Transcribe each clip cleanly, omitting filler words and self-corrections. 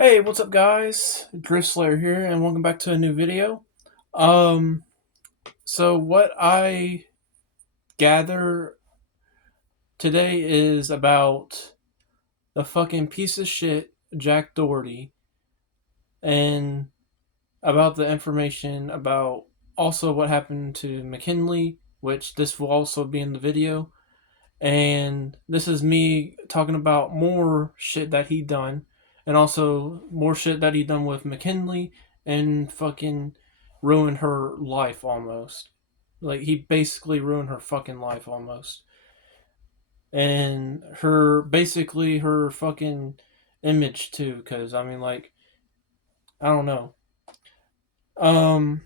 Hey, what's up, guys? Driftslayer here, and welcome back to a new video. Um, so what I gather today is about the fucking piece of shit Jack Doherty, and about the information about also what happened to McKinley, which this will also be in the video. And this is me talking about more shit that he done, and also more shit that he done with McKinley, and fucking ruined her life almost. Like he basically ruined her fucking life almost, and her fucking image too. Because I mean, like, I don't know. Um,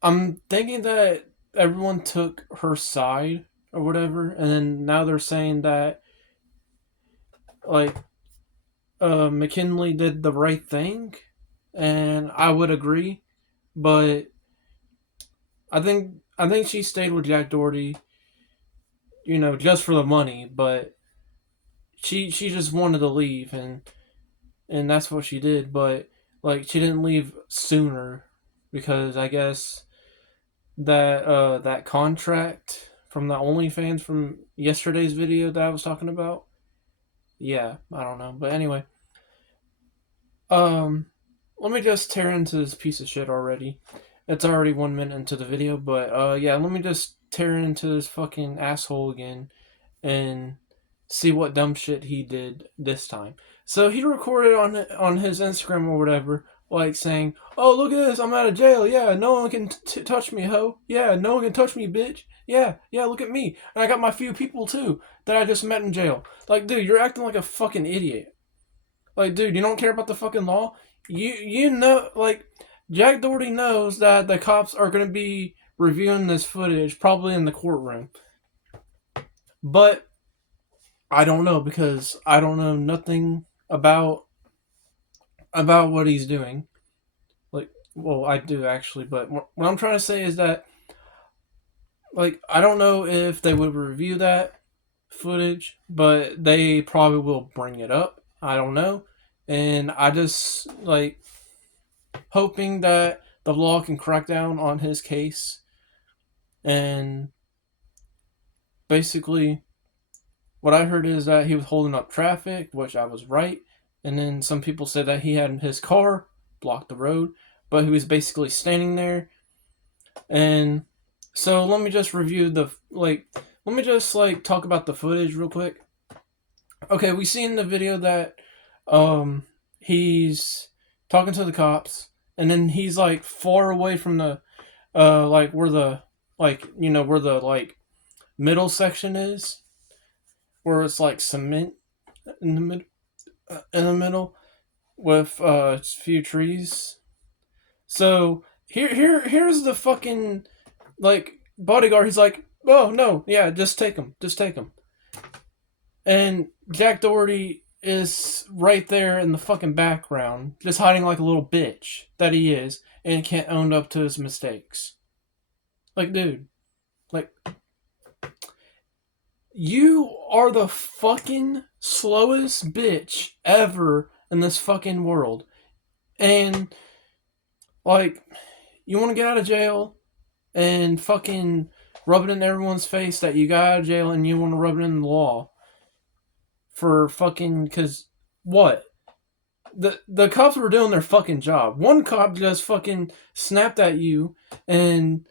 I'm thinking that everyone took her side or whatever, and then now they're saying that like McKinley did the right thing, and I would agree. But I think she stayed with Jack Doherty, just for the money. But she just wanted to leave, and that's what she did. But like she didn't leave sooner because I guess that contract from the OnlyFans from yesterday's video that I was talking about. Yeah, I don't know, but anyway, um, let me just tear into this piece of shit already. It's already 1 minute into the video, but yeah, let me just tear into this fucking asshole again and see what dumb shit he did this time. So he recorded on his Instagram or whatever, like saying, "Oh, look at this! I'm out of jail. Yeah, no one can touch me, ho. Yeah, no one can touch me, bitch. Yeah, yeah, look at me. And I got my few people too that I just met in jail. Like, dude, you're acting like a fucking idiot. Like, dude, you don't care about the fucking law. You know, like, Jack Doherty knows that the cops are gonna be reviewing this footage probably in the courtroom, but I don't know because I don't know nothing about what he's doing. Like, well, I do actually, but what I'm trying to say is that, like, I don't know if they would review that footage, but they probably will bring it up. I don't know, and I just like hoping that the law can crack down on his case. And basically, what I heard is that he was holding up traffic, which I was right. And then some people said that he had his car blocked the road, but he was basically standing there. And so let me just review let me just like talk about the footage real quick. Okay, we see in the video that he's talking to the cops, and then he's like far away from the like where the where the like middle section is, where it's like cement in the middle with a few trees. So here's the fucking like bodyguard. He's like, oh no, yeah, just take him. And Jack Doherty is right there in the fucking background, just hiding like a little bitch that he is, and can't own up to his mistakes. Like, dude, like, you are the fucking slowest bitch ever in this fucking world. And, like, you want to get out of jail and fucking rub it in everyone's face that you got out of jail, and you want to rub it in the law for fucking, because what? The cops were doing their fucking job. One cop just fucking snapped at you and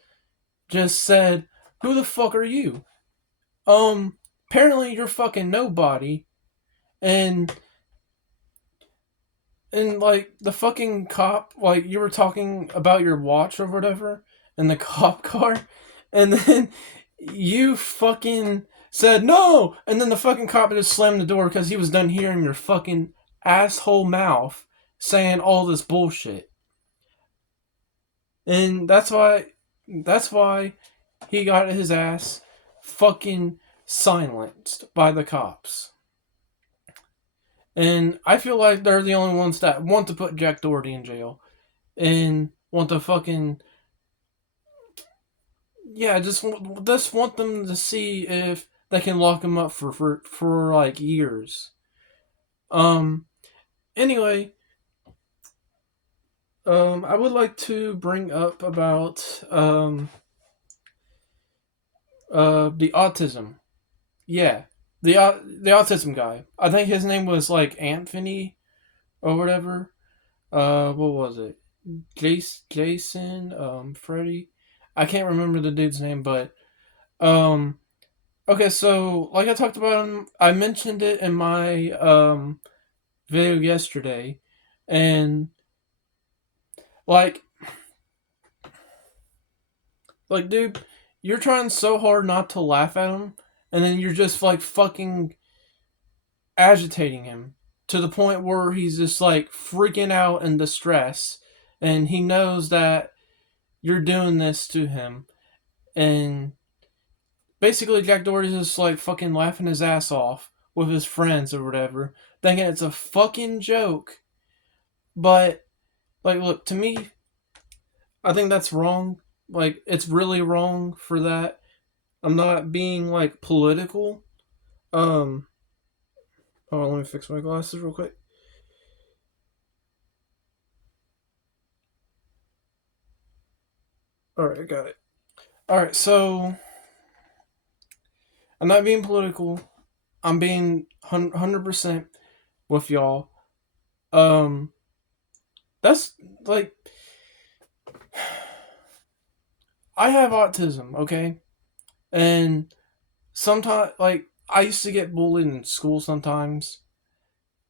just said, "Who the fuck are you?" Apparently you're fucking nobody, and like the fucking cop, like you were talking about your watch or whatever in the cop car, and then you fucking said no, and then the fucking cop just slammed the door because he was done hearing your fucking asshole mouth saying all this bullshit. And that's why he got his ass fucking silenced by the cops. And I feel like they're the only ones that want to put Jack Doherty in jail and want to fucking, yeah, just want them to see if they can lock him up for like years. Um. Anyway, I would like to bring up about the autism. Yeah, the autism guy. I think his name was like Anthony or whatever. What was it? Jason, Freddie. I can't remember the dude's name, but um, okay. So, like I talked about him, I mentioned it in my video yesterday, and like, dude, you're trying so hard not to laugh at him, and then you're just like fucking agitating him to the point where he's just like freaking out in distress, and he knows that you're doing this to him, and basically Jack Doherty's just like fucking laughing his ass off with his friends or whatever, thinking it's a fucking joke. But like, look, to me, I think that's wrong. Like, it's really wrong for that. I'm not being like political. Um, hold on, let me fix my glasses real quick. All right, I got it. All right, so I'm not being political. I'm being 100% with y'all. Um, that's like, I have autism, okay, and sometimes like I used to get bullied in school sometimes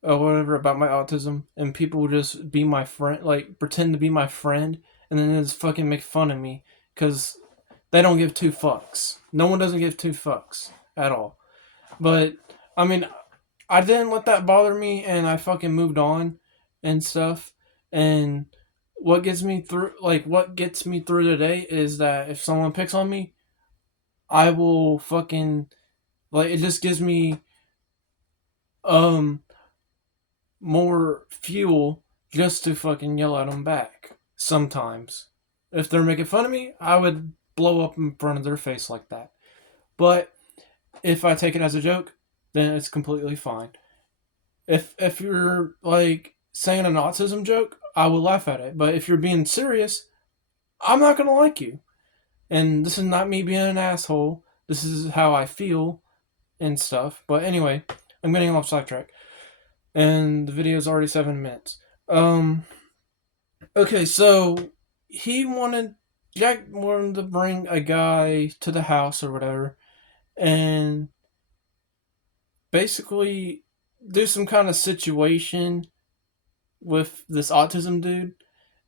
or whatever about my autism, and people would just be my friend, like pretend to be my friend, and then just fucking make fun of me because they don't give two fucks. No one doesn't give two fucks at all. But I mean, I didn't let that bother me, and I fucking moved on and stuff. And what gets me through today is that if someone picks on me, I will fucking like it just gives me um more fuel just to fucking yell at them back. Sometimes, if they're making fun of me, I would blow up in front of their face like that. But if I take it as a joke, then it's completely fine. If you're like saying an autism joke, I will laugh at it. But if you're being serious, I'm not gonna like you. And this is not me being an asshole. This is how I feel and stuff. But anyway, I'm getting off sidetrack, and the video is already 7 minutes. Um. Okay, so he wanted Jack wanted to bring a guy to the house or whatever, and basically do some kind of situation with this autism dude,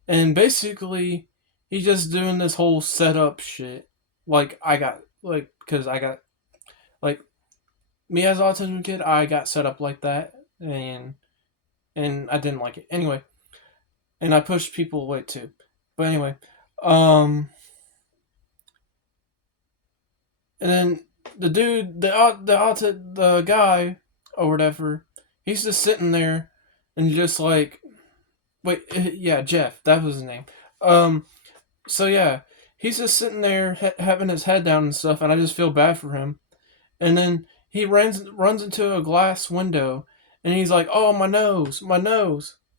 and basically he's just doing this whole setup shit. Because I got like me as an autism kid, I got set up like that, and I didn't like it anyway, and I pushed people away too. But anyway, um, and then the guy or whatever, he's just sitting there and just like wait, yeah, Jeff, that was his name. Um, so yeah, he's just sitting there having his head down and stuff, and I just feel bad for him. And then he runs into a glass window, and he's like, "Oh, my nose,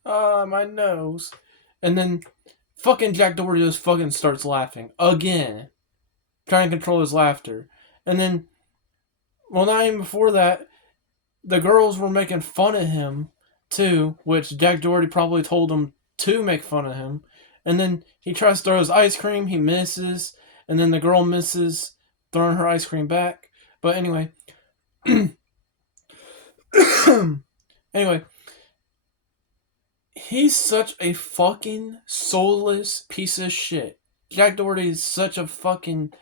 ah, my nose," and then fucking Jack Doherty just fucking starts laughing again, trying to control his laughter, and then well, not even before that, the girls were making fun of him too, which Jack Doherty probably told them to make fun of him. And then he tries to throw his ice cream, he misses, and then the girl misses throwing her ice cream back. But anyway, anyway, he's such a fucking soulless piece of shit. Jack Doherty is such a fucking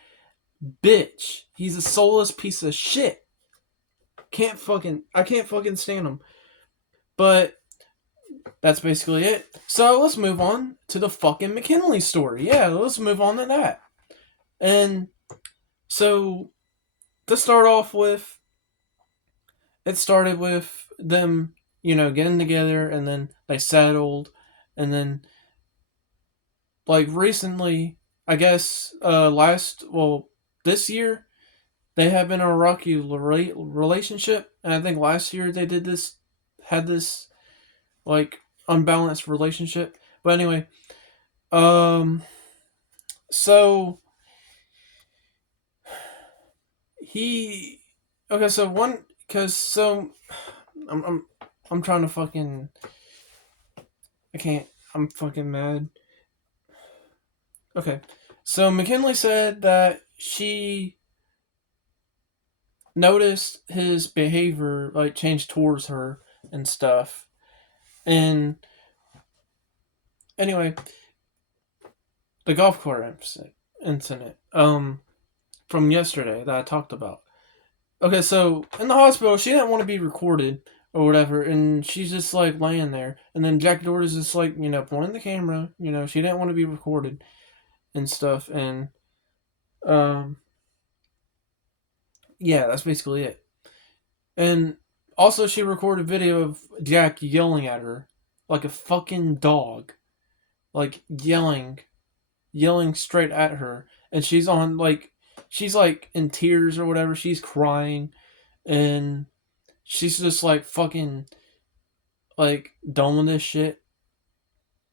bitch. He's a soulless piece of shit. I can't fucking stand him. But that's basically it. So let's move on to the fucking McKinley story. Yeah, let's move on to that. And so to start off with, it started with them, getting together, and then they settled, and then like recently, I guess this year they have been in a rocky relationship, and I think last year they had this like unbalanced relationship. But anyway, Um. So he. Okay. So one. Cause so I'm. I'm. I'm trying to fucking. I can't. I'm fucking mad. Okay. So McKinley said that she noticed his behavior like change towards her and stuff. And anyway, the golf cart incident from yesterday that I talked about. Okay, so in the hospital, she didn't want to be recorded or whatever, and she's just like laying there, and then Jack Doherty's just like pointing the camera. She didn't want to be recorded and stuff, and um yeah, that's basically it. And also, she recorded video of Jack yelling at her like a fucking dog, like yelling straight at her, and she's like in tears or whatever. She's crying, and she's just like fucking like done with this shit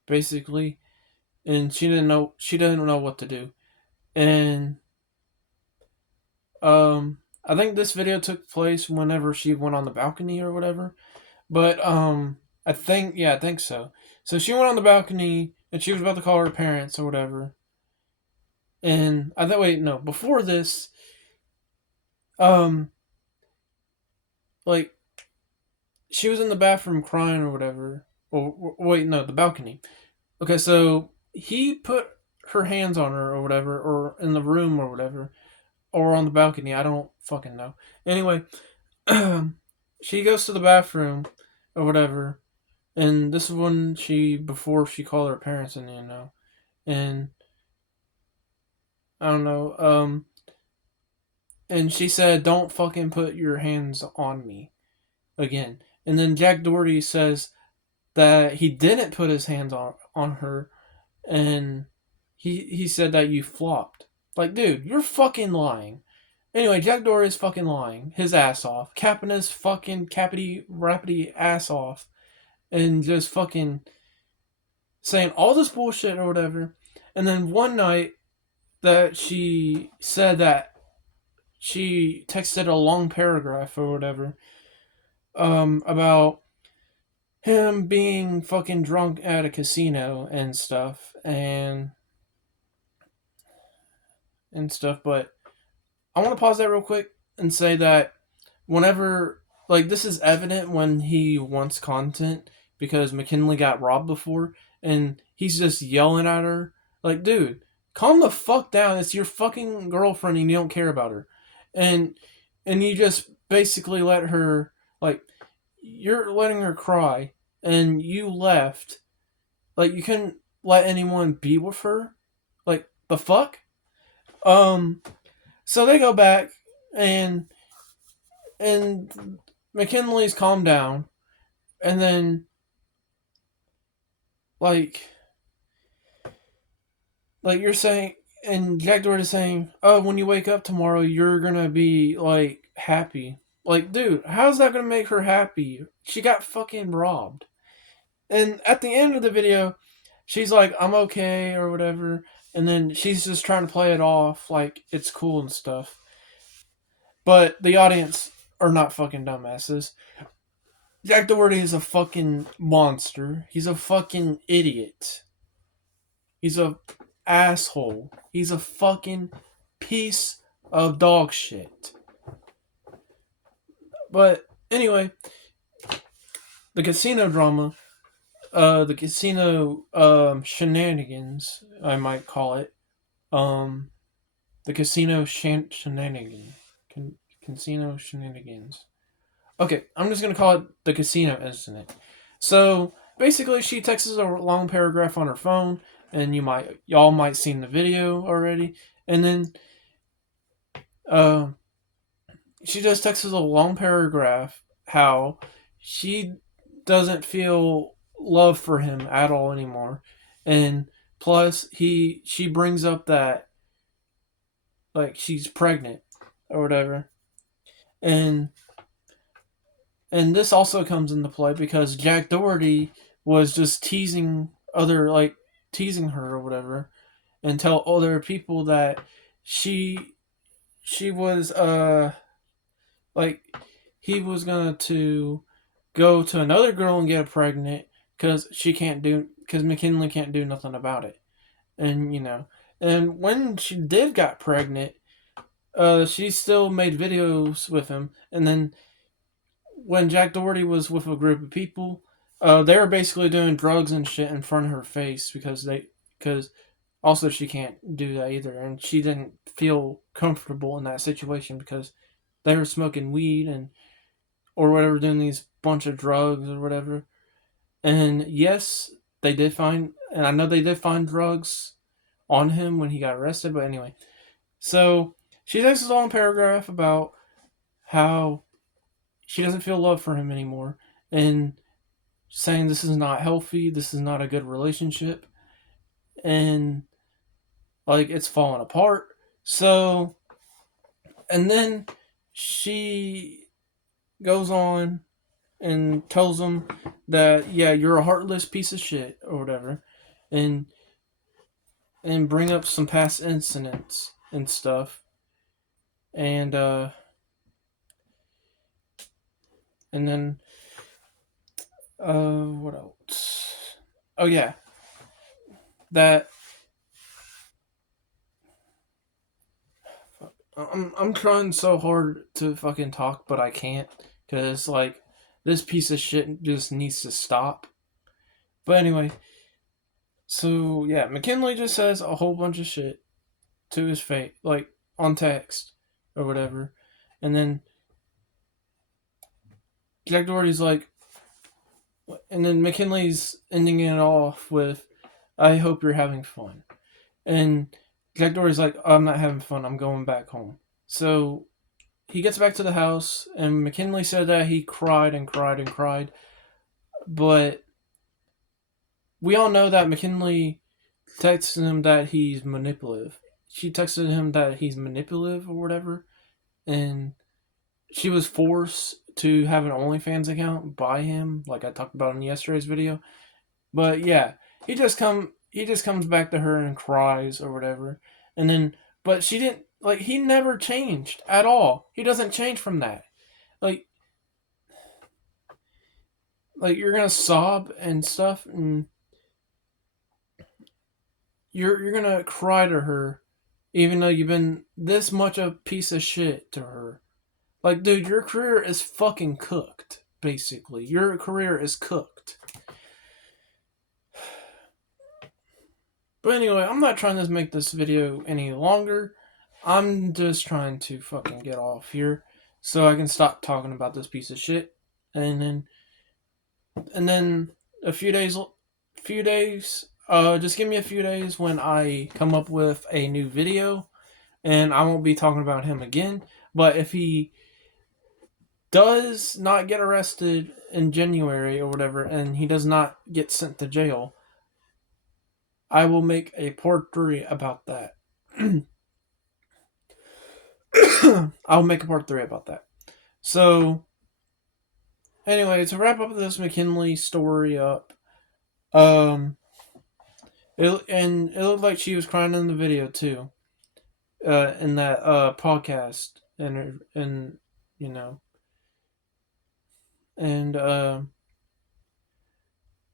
basically, and she didn't know what to do, and I think this video took place whenever she went on the balcony or whatever, but I think so. So she went on the balcony and she was about to call her parents or whatever, and I thought wait no before this um like she was in the bathroom crying or whatever. Or wait, no, the balcony. Okay, so he put her hands on her or whatever, or in the room or whatever, or on the balcony. I don't fucking know. Anyway, she goes to the bathroom or whatever, and this is when before she called her parents, and and I don't know, and she said, "Don't fucking put your hands on me again." And then Jack Doherty says that he didn't put his hands on her, and he said that you flopped. Like, dude, you're fucking lying. Anyway, Jack Doherty is fucking lying his ass off, capping his fucking cappity rapidy ass off, and just fucking saying all this bullshit or whatever. And then one night that she said that she texted a long paragraph or whatever, about him being fucking drunk at a casino and stuff, and stuff. But I want to pause that real quick and say that whenever, like, this is evident when he wants content, because McKinley got robbed before and he's just yelling at her. Like, dude, calm the fuck down. It's your fucking girlfriend and you don't care about her. And you just basically let her, like, you're letting her cry and you left. Like, you couldn't let anyone be with her. Like, the fuck? Um, so they go back, and McKinley's calmed down, and then like you're saying, and Jack Doherty's saying, "Oh, when you wake up tomorrow, you're gonna be like happy." Like, dude, how's that gonna make her happy? She got fucking robbed. And at the end of the video, she's like, "I'm okay" or whatever, and then she's just trying to play it off like it's cool and stuff. But the audience are not fucking dumbasses. Jack Doherty is a fucking monster. He's a fucking idiot. He's a asshole. He's a fucking piece of dog shit. But anyway, the casino drama, the casino shenanigans, I might call it. Um, the casino shenanigans. Casino shenanigans. Okay, I'm just gonna call it the casino incident. So basically, she texts a long paragraph on her phone, and y'all might seen the video already. And then uh, she just texts a long paragraph how she doesn't feel love for him at all anymore, and plus she brings up that like she's pregnant or whatever, and this also comes into play because Jack Doherty was just teasing her or whatever, and tell other people that she she was like he was gonna to go to another girl and get her pregnant because McKinley can't do nothing about it, and and when she did got pregnant, she still made videos with him, and then when Jack Doherty was with a group of people, they were basically doing drugs and shit in front of her face because also she can't do that either, and she didn't feel comfortable in that situation because they were smoking weed and or whatever, doing these bunch of drugs or whatever. And yes, they did find, and I know they did find drugs on him when he got arrested. But anyway, so she takes this long paragraph about how she doesn't feel love for him anymore, and saying this is not healthy, this is not a good relationship, and like it's falling apart. So, and then she goes on and tells him that yeah, you're a heartless piece of shit or whatever, and bring up some past incidents and stuff, and and then what else? Oh yeah, that I'm trying so hard to fucking talk, but I can't because like this piece of shit just needs to stop. But anyway, so yeah, McKinley just says a whole bunch of shit to his face, like on text or whatever, and then Jack Doherty's like, and then McKinley's ending it off with, "I hope you're having fun," and Jack Doherty's like, "I'm not having fun. I'm going back home." So he gets back to the house, and McKinley said that he cried and cried and cried, but we all know that McKinley texted him that he's manipulative. She texted him that he's manipulative or whatever, and she was forced to have an OnlyFans account by him, like I talked about in yesterday's video. But yeah, he just comes back to her and cries or whatever, and then but she didn't like he never changed at all. He doesn't change from that. Like you're gonna sob and stuff, and you're gonna cry to her, even though you've been this much a piece of shit to her. Like, dude, your career is fucking cooked. Basically, your career is cooked. But anyway, I'm not trying to make this video any longer. I'm just trying to fucking get off here so I can stop talking about this piece of shit. And then a few days, just give me a few days when I come up with a new video, and I won't be talking about him again. But if he does not get arrested in January or whatever, and he does not get sent to jail, I will make a part 3 about that. I'll make a part 3 about that. So, anyway, to wrap up this McKinley story up, it looked like she was crying in the video too, in that podcast, and you know, and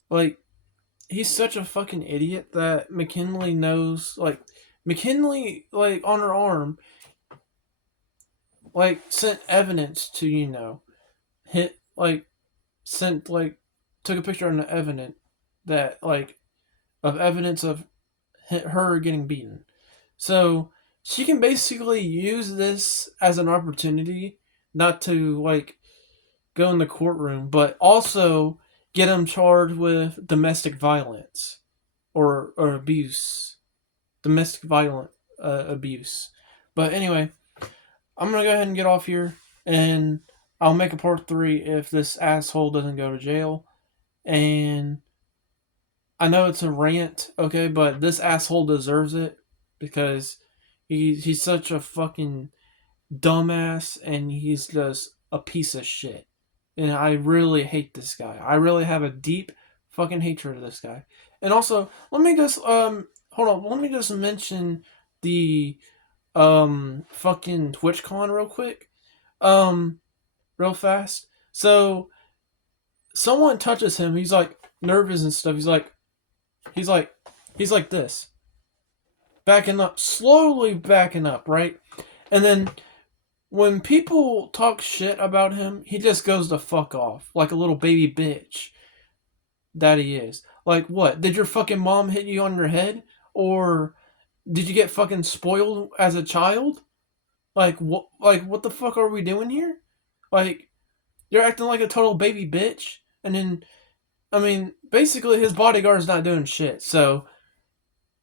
like he's such a fucking idiot that McKinley knows, like McKinley, like on her arm, like sent evidence to hit like sent like took a picture on the evidence that like of evidence of her getting beaten. So she can basically use this as an opportunity not to like go in the courtroom, but also get him charged with domestic violence or abuse, domestic violent abuse. But anyway, I'm gonna go ahead and get off here, and I'll make a part 3 if this asshole doesn't go to jail. And I know it's a rant, okay, but this asshole deserves it because he's such a fucking dumbass, and he's just a piece of shit. And I really hate this guy. I really have a deep fucking hatred of this guy. And also, let me just hold on. Let me just mention the fucking TwitchCon real quick. Um, real fast. So someone touches him. He's like nervous and stuff. He's like he's like this, backing up, slowly backing up, right? And then when people talk shit about him, he just goes the fuck off like a little baby bitch that he is. Like, what? Did your fucking mom hit you on your head? Or did you get fucking spoiled as a child? Like, what? Like, what the fuck are we doing here? Like, you're acting like a total baby bitch. And then, I mean, basically his bodyguard's not doing shit. So,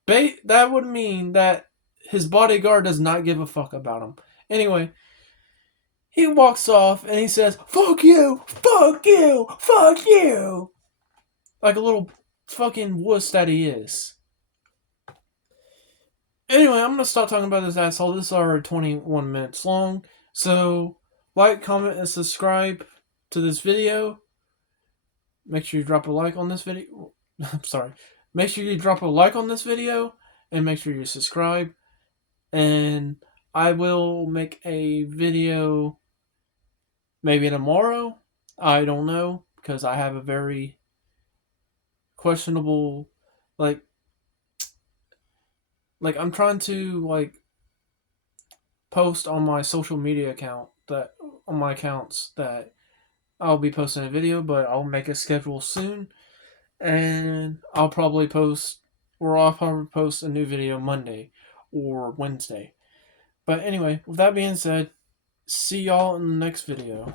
that would mean that his bodyguard does not give a fuck about him. Anyway, he walks off and he says, "Fuck you! Fuck you! Fuck you!" Like a little fucking wuss that he is. Anyway, I'm gonna stop talking about this asshole. This is already 21 minutes long. So, like, comment, and subscribe to this video. Make sure you drop a like on this video. I'm sorry. Make sure you drop a like on this video and make sure you subscribe. And I will make a video maybe tomorrow. I don't know because I have a very questionable like I'm trying to post on my social media account that on my accounts that I'll be posting a video, but I'll make a schedule soon, and I'll probably post a new video Monday or Wednesday. But anyway, with that being said, see y'all in the next video.